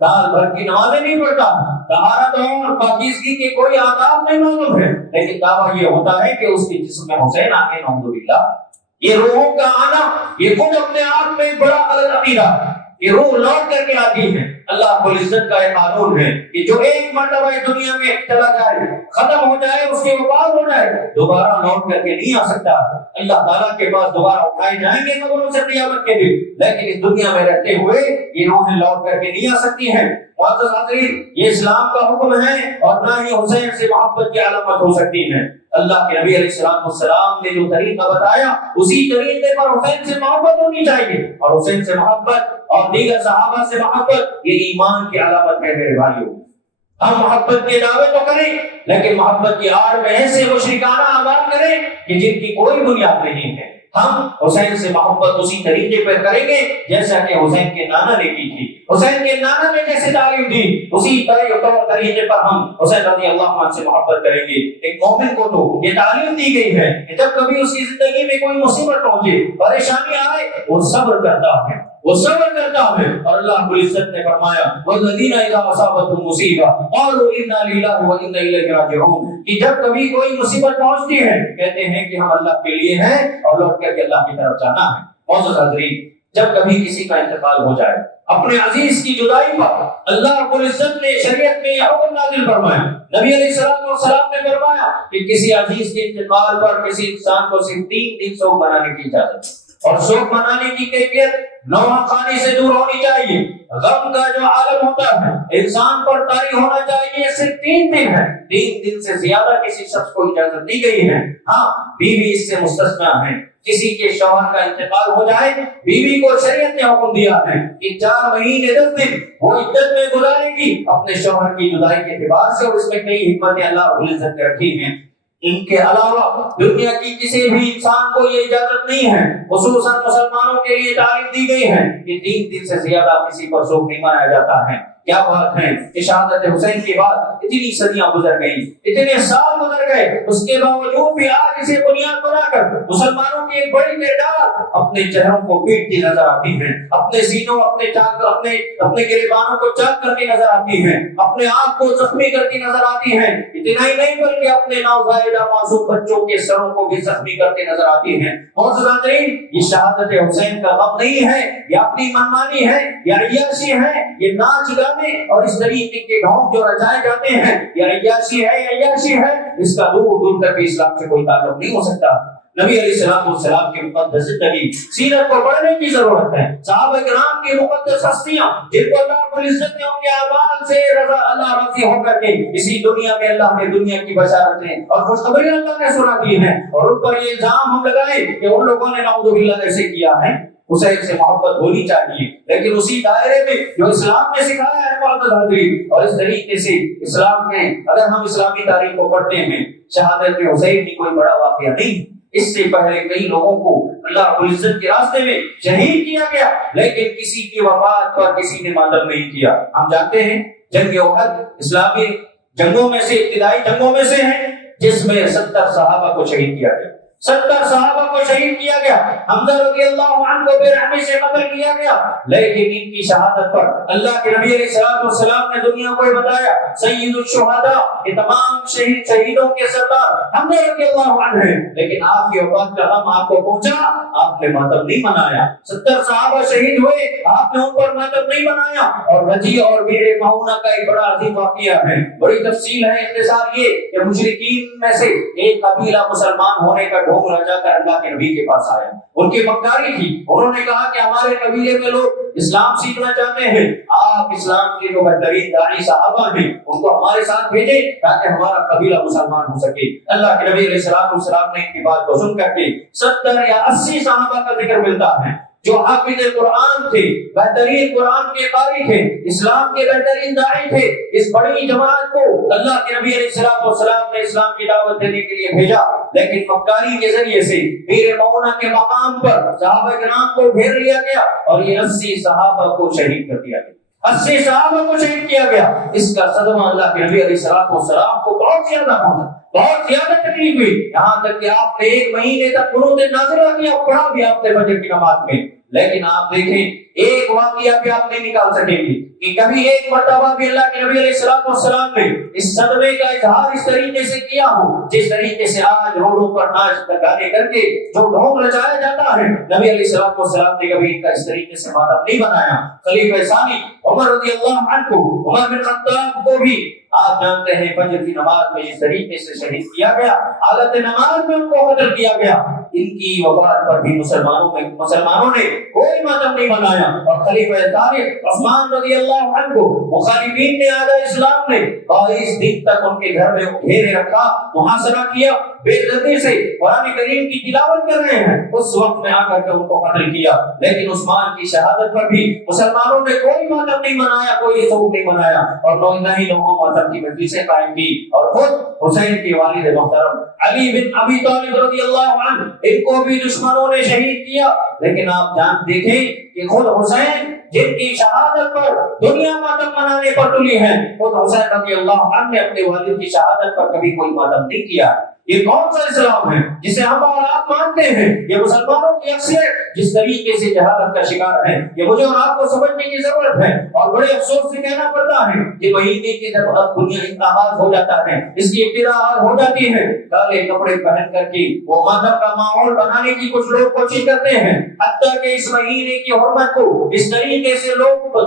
سال بھر کی نمازیں نہیں پڑھتا، طہارت اور پاکیزگی کے کوئی آداب نہیں معلوم ہے، لیکن دعویٰ یہ ہوتا ہے کہ اس کے جسم میں حسین آ گئے، نعوذ باللہ۔ یہ روحوں کا آنا یہ خود اپنے آپ میں ایک بڑا غلط عقیدہ ہے۔ یہ روح لوٹ کر کے آتی ہے، اللہ رب العزت کا ایک قانون ہے کہ جو ایک مرتبہ دنیا میں چلا جائے، ختم ہو جائے، اس کے بعد ہو جائے، دوبارہ لوٹ کر کے نہیں آ سکتا۔ اللہ تعالیٰ کے پاس دوبارہ اٹھائے جائیں گے قبروں سے قیامت کے دن، لیکن اس دنیا میں رہتے ہوئے یہ روحیں لوٹ کر کے نہیں آ سکتی ہیں۔ معزز حاضرین، یہ اسلام کا حکم ہے اور نہ ہی حسین سے محبت کی علامت ہو سکتی ہے۔ اللہ کے نبی علیہ السلام نے جو طریقہ بتایا اسی طریقے پر حسین سے محبت ہونی چاہیے، اور حسین سے محبت اور دیگر صحابہ سے محبت یہ ایمان کی علامت ہے۔ میرے بھائیوں، ہم محبت کے دعوے تو کریں لیکن محبت کی آڑ میں ایسے مشرکانہ اعمال کریں کہ جن کی کوئی بنیاد نہیں ہے۔ ہم حسین سے محبت اسی طریقے پر کریں گے جیسا کہ حسین کے نانا نے کی تھی، حسین کے نانا نے جیسے تعلیم دی اسی طریقے پر ہم حسین رضی اللہ عنہ سے محبت کریں گے۔ ایک مومن کو تو یہ تعلیم دی گئی ہے کہ جب کبھی اس کی زندگی میں کوئی مصیبت پہنچے، پریشانی آئے، وہ صبر کرتا ہے، وہ صبر کرتا ہے۔ اور اللہ رب العزت نے فرمایا والذین اذا اصابتهم مصیبہ قالوا انا للہ وانا الیہ راجعون، کہ جب کبھی کوئی مصیبت پہنچتی ہے کہتے ہیں کہ ہم اللہ کے لیے ہیں اور لوٹ کر کے اللہ کی طرف جانا ہے۔ معزز حاضرین، جب کبھی کسی کا انتقال ہو جائے، اپنے عزیز کی جدائی پر اللہ رب العزت نے شریعت میں یہ حکم نازل فرمایا، نبی علیہ السلام نے فرمایا کہ کسی عزیز کے انتقال پر کسی انسان کو صرف 3 دن سوگ منانے کی اجازت ہے، اور سوگ منانے کی کیفیت نوحہ خانی سے دور ہونی چاہیے۔ غم کا جو عالم ہوتا ہے انسان پر طاری ہونا چاہیے، صرف 3 دن ہے، 3 دن سے زیادہ کسی شخص کو اجازت دی گئی ہے۔ ہاں، بیوی اس سے مستثنیٰ ہے۔ کسی کے شوہر کا انتقال ہو جائے، بیوی کو شریعت نے حکم دیا ہے کہ 4 مہینے 10 دن وہ عدت میں گزارے گی اپنے شوہر کی جدائی کے اعتبار سے، اور اس میں کئی حکمتیں اللہ رب العزت نے رکھی ہیں۔ ان کے علاوہ دنیا کی کسی بھی انسان کو یہ اجازت نہیں ہے، خصوصاً مسلمانوں کے لیے تعلیم دی گئی ہے کہ 3 دن سے زیادہ کسی پر سوگ نہیں منایا جاتا ہے۔ کیا بات ہے کہ شہادت حسین کے بعد اتنی صدیاں گزر گئی، اتنے سال گزر گئے، اس کے باوجود بھی آج اسے بنیاد بنا کر مسلمانوں کی ایک بڑی تعداد اپنے چہروں کو پیٹتی نظر آتی ہے، اپنے سینوں اپنے گریبانوں کو چاک کر کے نظر آتی ہے، اپنے آپ کو زخمی کر کے نظر آتی ہے۔ اتنا ہی نہیں بلکہ اپنے نوزائیدہ معصوم بچوں کے سروں کو بھی زخمی کرتے نظر آتی ہیں۔ معزز حاضرین، یہ شہادت حسین کا غم نہیں ہے، یہ اپنی منمانی ہے، یہ عیاشی ہے، یہ ناچ گانے اور اس طریقے کے ڈھونگ جو رچائے جاتے ہیں، یہ عیاشی ہے، یہ عیاشی ہے، اس کا دور دور تک اسلام سے کوئی تعلق نہیں ہو سکتا۔ نبی علیہ السلام کی مقدس زندگی سیرت کو پڑھنے کی ضرورت ہے۔ صحابہ کرام کی مقدس ہستیاں جن کو اللہ رب العزت نے ان کے اعمال سے اللہ راضی ہو کر کے اسی دنیا میں اللہ نے دنیا کی بشارتیں اور خوشخبریاں اللہ نے سنا دی ہیں، اور ان پر یہ الزام ہم لگائے کہ ان لوگوں نے نعوذ باللہ ایسے کیا ہے۔ حسین سے محبت ہونی چاہیے لیکن اسی دائرے میں جو اسلام نے سکھایا ہے معزز حاضرین، اور اس طریقے سے اسلام میں اگر ہم اسلامی تاریخ کو پڑھتے ہیں، شہادت حسین کی کوئی بڑا واقعہ نہیں۔ اس سے پہلے کئی لوگوں کو اللہ رب العزت کے راستے میں شہید کیا گیا، لیکن کسی کی وفات پر کسی نے ماتم نہیں کیا۔ ہم جانتے ہیں جنگ احد اسلامی جنگوں میں سے ابتدائی جنگوں میں سے ہے جس میں 70 صحابہ کو شہید کیا گیا، 70 صحابہ کو شہید کیا گیا، حمزہ رضی اللہ عنہ کو بے رحمی سے قتل کیا گیا، لیکن ان کی شہادت پر اللہ کے نبی علیہ السلام نے دنیا کو بتایا سید الشہداء کہ تمام شہیدوں کے سردار حمزہ رضی اللہ عنہ ہیں، لیکن آپ کی وفات کا غم آپ کو پہنچا، آپ نے ماتم نہیں منایا، 70 صحابہ شہید ہوئے، آپ نے ان پر ماتم نہیں منایا۔ اور رجی اور بئر معونہ کا ایک بڑا عظیم واقعہ ہے، بڑی تفصیل ہے، اختصار یہ کہ مشرکین میں سے ایک قبیلہ مسلمان ہونے کا ڈھونگ رچا کر اللہ کے نبی کے پاس آیا، ان کی مکاری تھی، انہوں نے کہا کہ ہمارے قبیلے میں لوگ اسلام سیکھنا چاہتے ہیں، آپ اسلام کے جو بہترین داعی صحابہ ہیں ان کو ہمارے ساتھ بھیجیں تاکہ ہمارا قبیلہ مسلمان ہو سکے۔ اللہ کے نبی علیہ السلام نے ان کی بات کو سن کر کے 70 یا 80 صحابہ کا ذکر ملتا ہے جو حافظ قرآن تھے، بہترین قرآن کے قاری تھے، اسلام کے بہترین داعی تھے۔ اس بڑی جماعت کو اللہ کے نبی علیہ السلام نے اسلام کی دعوت دینے کے لیے بھیجا، لیکن مکاری کے ذریعے سے بئر معونہ کے مقام پر صحابہ کرام کو گھیر لیا گیا اور یہ 80 صحابہ کو شہید کر دیا گیا، 80 صحابہ کو شہید کیا گیا۔ اس کا صدمہ اللہ کے نبی علیہ السلام کو بہت زیادہ پہنچا، بہت زیادہ تکلیف ہوئی، یہاں تک کہ آپ نے 1 مہینے تک قنوت نازلہ کیا، پڑھا بھی آپ نے فجر کی نماز میں، لیکن آپ دیکھیں ایک واقعہ بھی آپ نہیں نکال سکیں گے کہ کبھی ایک مرتبہ بھی اللہ کے نبی علیہ السلام نے اس صدمے کا اظہار اس طریقے سے کیا ہو جس طریقے سے آج روڈوں پر ناچ گانے کر کے جو ڈھونگ رچایا جاتا ہے۔ نبی علیہ السلام نے کبھی ان کا اس طریقے سے ماتم نہیں بنایا۔ خلیفہ ثانی عمر رضی اللہ عنہ کو، عمر بن خطاب کو بھی آپ جانتے ہیں فجر کی نماز میں اس طریقے سے شہید کیا گیا، حالت نماز میں ان کو قتل کیا گیا۔ ان کی وفات پر بھی مسلمانوں نے کوئی ماتم نہیں منایا، اور خلیفہ ثانی عثمان رضی اللہ عنہ کو مخالفین نے اعداء اسلام نے 22 دن تک ان کے گھر میں گھیرے رکھا، محاصرہ کیا، بے عزتی سے قرآن کریم کی تلاوت کر رہے ہیں، اس وقت میں آ کر کے ان کو قتل کیا۔ لیکن عثمان کی شہادت پر بھی مسلمانوں نے کوئی ماتم نہیں منایا، کوئی سوگ نہیں منایا، اور نہ ہی لوگوں ماتم کی مجلسیں قائم کی۔ اور خود حسین کے والد محترم علی بن ابی طالب رضی اللہ عنہ، ان کو بھی دشمنوں نے شہید کیا، لیکن آپ دیکھیں کہ خود حسین جن کی شہادت پر دنیا ماتم منانے پر تلی ہے، خود حسین رضی اللہ عنہ نے اپنے والد کی شہادت پر کبھی کوئی ماتم نہیں کیا۔ یہ کون سا اسلام ہے جسے ہم اور آپ مانتے ہیں؟ یہ مسلمانوں کی اکثریت جس طریقے سے جہالت کا شکار ہے، یہ مجھے اور آپ کو سمجھنے کی ضرورت ہے، اور بڑے افسوس سے کہنا پڑتا ہے کہ مہینے کی جب دنیا آغاز ہو جاتا ہے، اس کی ابتدا ہو جاتی ہے، کالے کپڑے پہن کر کے وہ مذہب کا ماحول بنانے کی کچھ لوگ کوشش کرتے ہیں، حتیٰ کہ اس مہینے کی حرمت کو اس طریقے سے لوگ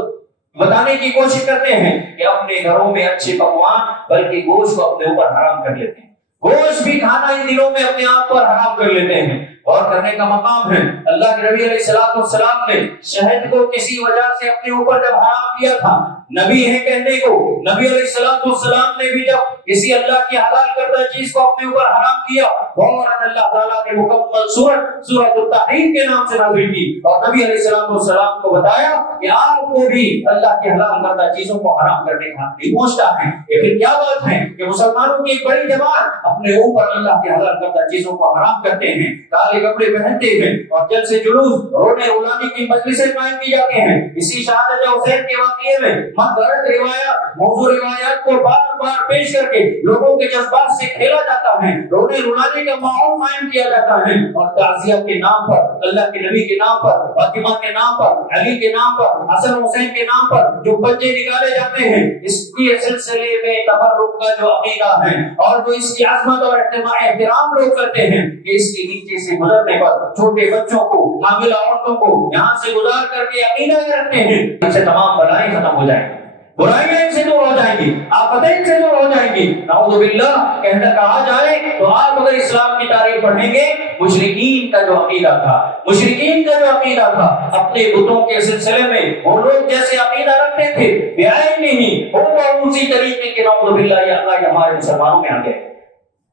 بتانے کی کوشش کرتے ہیں کہ اپنے گھروں میں اچھے پکوان بلکہ گوشت کو اپنے اوپر حرام کر لیتے ہیں، گوشت بھی کھانا ان دنوں میں اپنے آپ پر حرام کر لیتے ہیں۔ غور کرنے کا مقام ہے، اللہ کے نبی علیہ السلام نے شہد کو کسی وجہ سے اپنے اوپر جب حرام کیا تھا، نبی ہے کہنے کو، نبی علیہ السلام نے بھی جب کسی اللہ کی حلال کردہ چیز کو اپنے اوپر حرام کیا، فوراً اللہ تعالیٰ نے مکمل سورۃ التحریم کے نام سے نازل کی، اور نبی علیہ السلام کو بتایا کہ آپ کو بھی اللہ کی حلال کردہ چیزوں کو حرام کرنے کا حق نہیں پہنچتا ہے۔ یہ پھر کیا بات ہے کہ مسلمانوں کی ایک بڑی جماعت اپنے اوپر اللہ کی حلال کردہ چیزوں کو حرام کرتے ہیں، کالے کپڑے پہنتے ہیں، اور جلد سے جلوس رونے رلانے کی مجلسیں قائم کی جاتی ہیں۔ اسی شہادت حسین کے واقعے میں منفرد روایات، موضوع روایات کو بار بار پیش کر کے لوگوں کے جذبات سے کھیلا جاتا ہے، رونے رلانے کا ماحول قائم کیا جاتا ہے، اور تعزیہ کے نام پر، اللہ کے نبی کے نام پر، فاطمہ کے نام پر، علی کے نام پر، حسن حسین کے نام پر جو بچے نکالے جاتے ہیں، اس کے سلسلے میں تبرک کا جو عقیدہ ہے اور جو اس کی عظمت اور احترام لوگ کرتے ہیں کہ اس کے نیچے سے گزرنے پر چھوٹے بچوں کو، حاملہ عورتوں کو یہاں سے گزار کر کے عقیدہ رکھتے ہیں، ان سے تمام بلائیں ختم ہو جائیں گی، برائیاں ان سے دور ہو جائیں گی، آفتیں ان سے دور ہو جائیں گی۔ نعوذ باللہ کہا جائے تو آپ اگر اسلام کی تاریخ پڑھیں گے، مشرکین کا جو عقیدہ تھا، اپنے بتوں کے سلسلے میں وہ لوگ جیسے عقیدہ رکھتے تھے، بیائی نہیں وہ اسی طریقے کے نعوذ باللہ یہ اللہ ہمارے مسلمانوں میں آ گئے۔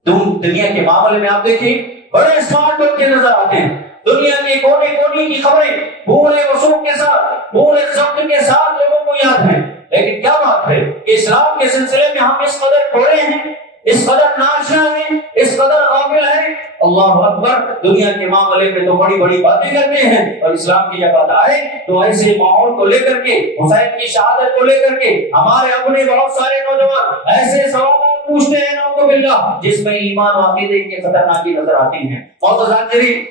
دنیا کے معاملے میں آپ دیکھیں بڑے اسمارٹ بن کے نظر آتے ہیں، دنیا کے کونے کونے کی خبریں پورے وسوخ کے ساتھ، پورے ضبط کے ساتھ لوگوں کو یاد ہیں، لیکن کیا بات ہے کہ اسلام کے سلسلے میں ہم اس قدر کھوڑے ہیں، اس قدر ناشنا ہیں، اس قدر غافل ہیں۔ اللہ اکبر، دنیا کے معاملے میں تو بڑی بڑی باتیں کرتے ہیں، اور اسلام کی جب بات آئے تو ایسے ماحول کو لے کر کے، حسین کی شہادت کو لے کر کے ہمارے اپنے بہت سارے نوجوان ایسے سوالات سوالات پوچھتے ہیں نعوذ باللہ جس میں ایمان و عقیدے کی خطرناکی نظر آتی ہیں.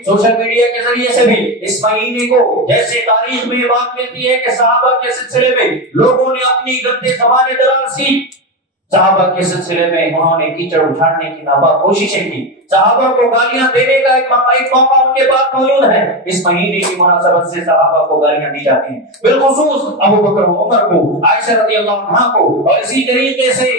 سوشل میڈیا کے ذریعے سے بھی اس مہینے کو جیسے تاریخ میں یہ بات کہتی ہے کہ صحابہ کے سلسلے میں لوگوں نے اپنی گندے زبانیں دراز کی. صحابہ کے سلسلے میں انہوں نے کیچڑ اٹھانے کی ناپاک کوششیں کی. صحابہ کو گالیاں دینے کا ایک موقع ان کے پاس موجود ہے. اس مہینے کی مناسبت سے صحابہ کو گالیاں دی جاتی ہیں, بالخصوص ابو بکر و عمر کو, عائشہ رضی اللہ عنہا کو, اور اسی طریقے سے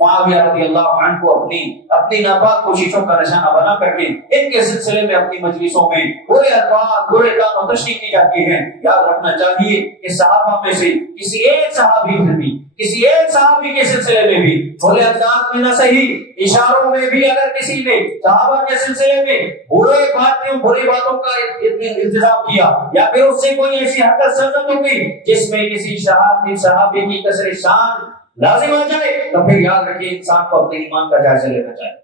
معاویہ رضی اللہ عنہ کو اپنی ناپاک کوششوں کا نشانہ بنا کر کے ان کے سلسلے میں اپنی مجلسوں میں برے الفاظ برے طعن و تشنیع کی جاتی ہے. یاد رکھنا چاہیے کہ صحابہ میں سے کسی ایک صحابی کے سلسلے میں بھی بھولے انداز میں نہ صحیح اشاروں میں بھی اگر کسی نے صحابہ کے سلسلے میں بری باتوں کا انتظام کیا یا پھر اس سے کوئی ایسی حرکت سرزد ہو گئی جس میں کسی صحابی کی کسر شان لازم آ جائے تو پھر یاد رکھیے انسان کو اپنے ایمان کا جائزہ لینا چاہیے.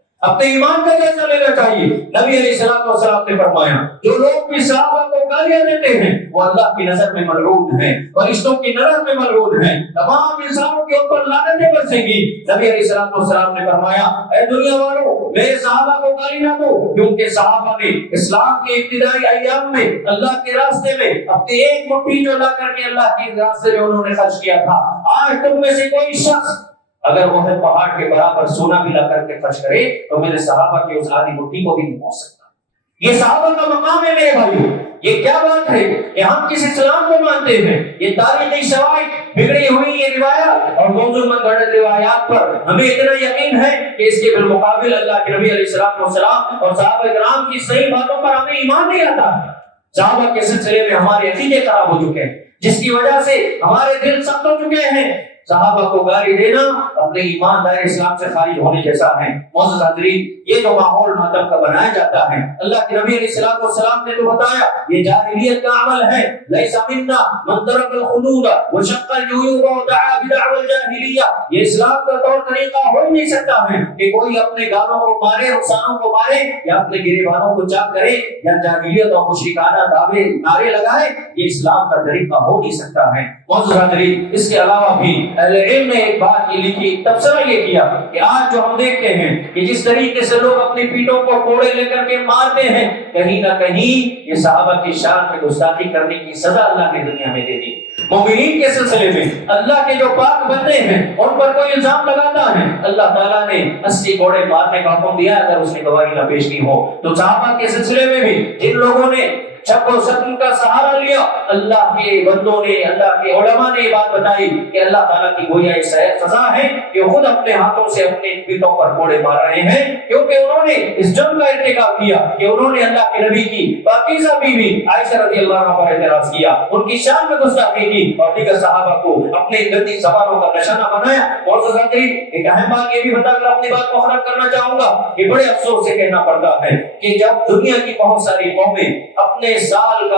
نبی علیہ السلام نے فرمایا جو لوگ بھی صحابہ کو گالیاں دیتے ہیں وہ اللہ کی نظر میں ملعون ہیں, فرشتوں کی نظر میں ملعون ہیں, تمام انسانوں کے اوپر لعنتیں برسیں گی. نبی علیہ السلام نے فرمایا اے دنیا والوں میرے صحابہ کو گالی نہ دو, کیونکہ صحابہ نے اسلام کے ابتدائی ایام میں اللہ کے راستے میں اپنی ایک مٹھی جو لا کر کے اللہ کے راستے میں انہوں نے خرچ کیا تھا. آج تم میں سے کوئی شخص اگر وہ پہاڑ کے برابر سونا بھی لا کر کے خرچ کرے تو میرے صحابہ کی اس آدھی مٹھی کو بھی نہیں پہنچ سکتا. یہ صحابہ کا مقام ہے میرے بھائیو. یہ کیا بات ہے کہ ہم کس اسلام کو مانتے ہیں؟ یہ تاریخی شواہد بگڑی ہوئی یہ روایات اور موضوع منگڑ روایات پر ہمیں اتنا یقین ہے کہ اس کے بالمقابل اللہ کے نبی علیہ السلام اور صحابہ کرام کی صحیح باتوں پر ہمیں ایمان نہیں آتا. صحابہ کے سلسلے میں ہمارے عقیدے خراب ہو چکے ہیں جس کی وجہ سے ہمارے دل سخت ہو چکے ہیں. صحابہ کو گالی دینا اپنے ایمان دائر اسلام سے خارج ہونے جیسا ہے. معزز حاضرین, یہ جو ماحول ماتم کا بنایا جاتا ہے اللہ کے نبی علیہ السلام نے تو بتایا یہ جاہلیت کا عمل ہے. لیس منا من ضرب الخدود وشق الجيوب ودعا بدعوى الجاهليه. یہ اسلام کا طور طریقہ ہو ہی نہیں سکتا ہے کہ کوئی اپنے گالوں کو مارے, رخسانوں کو مارے یا اپنے گریبانوں کو چاک کرے یا جاہلیت اور مشرکانہ دعوے نعرے لگائے. یہ اسلام کا طریقہ ہو نہیں سکتا ہے. معزز حاضرین, اس کے علاوہ بھی اہل علم نے ایک بات یہ لکھی, تبصرہ یہ کیا کہ آج جو ہم دیکھتے ہیں کہ جس طریقے سے لوگ اپنی پیٹوں کو کوڑے لے کر کے مارتے ہیں, کہیں نہ کہیں یہ صحابہ کی شان میں گستاخی کرنے کی سزا اللہ نے دنیا میں دے دی. مومنین کے سلسلے میں اللہ کے جو پاک بندے ہیں ان پر کوئی الزام لگاتا ہے, اللہ تعالیٰ نے 80 کوڑے مارنے کا حکم دیا اگر اس نے گواہی نہ پیش کی ہو. تو صحابہ کے سلسلے میں بھی جن لوگوں نے شک و شک کا سہارا لیا, اللہ کے بندوں نے, اللہ کے علماء نے یہ بات بتائی کہ اللہ تعالیٰ کی گویا یہ سزا ہے کہ خود اپنے ہاتھوں سے اپنے پیٹوں پر کوڑے مار رہے ہیں, کیونکہ انہوں نے اس جرم کا ارتکاب کیا کہ انہوں نے اللہ کے نبی کی پاکیزہ بیوی عائشہ رضی اللہ عنہا پر اعتراض کیا, ان کی شان میں گستاخی کی اور دیگر صحابہ کو اپنے گندی زبانوں کا نشانہ بنایا. اور ایک اہم بات یہ بھی بتا کر اپنی بات کو ختم کرنا چاہوں گا کہ بڑے افسوس سے کہنا پڑتا ہے کہ جب دنیا کی بہت ساری قومیں اپنے نئے سال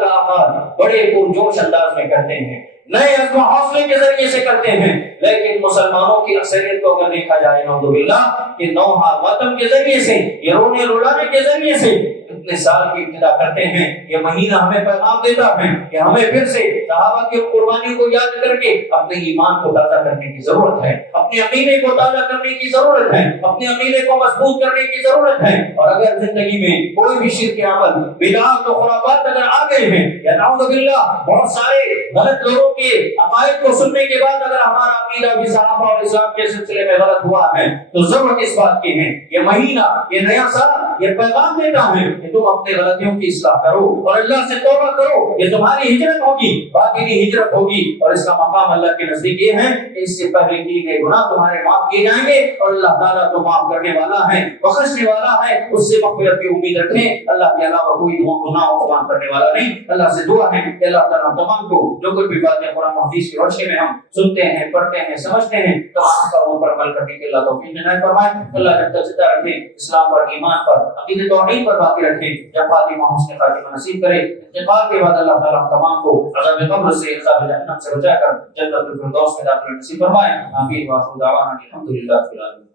کا آغاز بڑے پرجوش انداز میں کرتے ہیں, نئے عزم و حوصلے کے ذریعے سے کرتے ہیں, لیکن مسلمانوں کی اکثریت کو اگر دیکھا جائے نعوذ باللہ کہ نوحہ ماتم کے ذریعے سے یا رونے رلانے کے ذریعے سے اتنے سال کی ابتدا کرتے ہیں. یہ مہینہ ہمیں پیغام دیتا ہے کہ ہمیں پھر سے صحابہ کی قربانی کو یاد کر کے اپنے ایمان کو تازہ کرنے کی ضرورت ہے, اپنے عقیدے کو تازہ کرنے کی ضرورت ہے, اپنے عقیدے کو مضبوط کرنے کی ضرورت ہے. اور اگر زندگی میں کوئی بھی شرک عمل, بدعات و خرافات اگر آ گئے ہیں یا نعوذ باللہ بہت سارے غلط لوگوں کے عقائد کو سننے کے بعد اگر ہمارا عقیدہ بھی صحابہ اور اسلام کے سلسلے میں غلط ہوا ہے تو ضرورت اس بات کی ہے یہ مہینہ, یہ نیا سال یہ پیغام دیتا ہے کہ تم اپنے غلطیوں کی اصلاح کرو اور اللہ سے توبہ کرو. یہ تمہاری ہجرت ہوگی, باقی ہجرت ہوگی, اور اس کا مقام اللہ کے نزدیک یہ ہے کہ اس سے پہلے کیے گئے گناہ تمہارے معاف کیے جائیں گے اور اللہ تعالیٰ تو معاف کرنے والا ہے, بخشنے والا ہے, اس سے مغفرت کی امید رکھیں. اللہ کے علاوہ کوئی گناہوں کو معاف کرنے والا نہیں. اللہ سے دعا ہے کہ اللہ تعالیٰ تمام کو جو کوئی بھی باتیں قرآن حدیث کی روشنی میں ہم سنتے ہیں, پڑھتے ہیں, سمجھتے ہیں تو آپ کا ان پر عمل کرنے کے اللہ توفیق عنایت فرمائے. اللہ جب تک زندہ رکھے, اسلام پر, ایمان پر, عقیدہ توحید پر باقی رکھے, جب خاتمہ حسن خاتمہ نصیب کرے. انتقال کے بعد اللہ تعالیٰ تمام کو عذاب قبر سے, عذاب جہنم سے بچا کر جنت الفردوس میں داخل نصیب فرمائے. آمین. وآخر دعوانا الحمد للہ رب العالمین.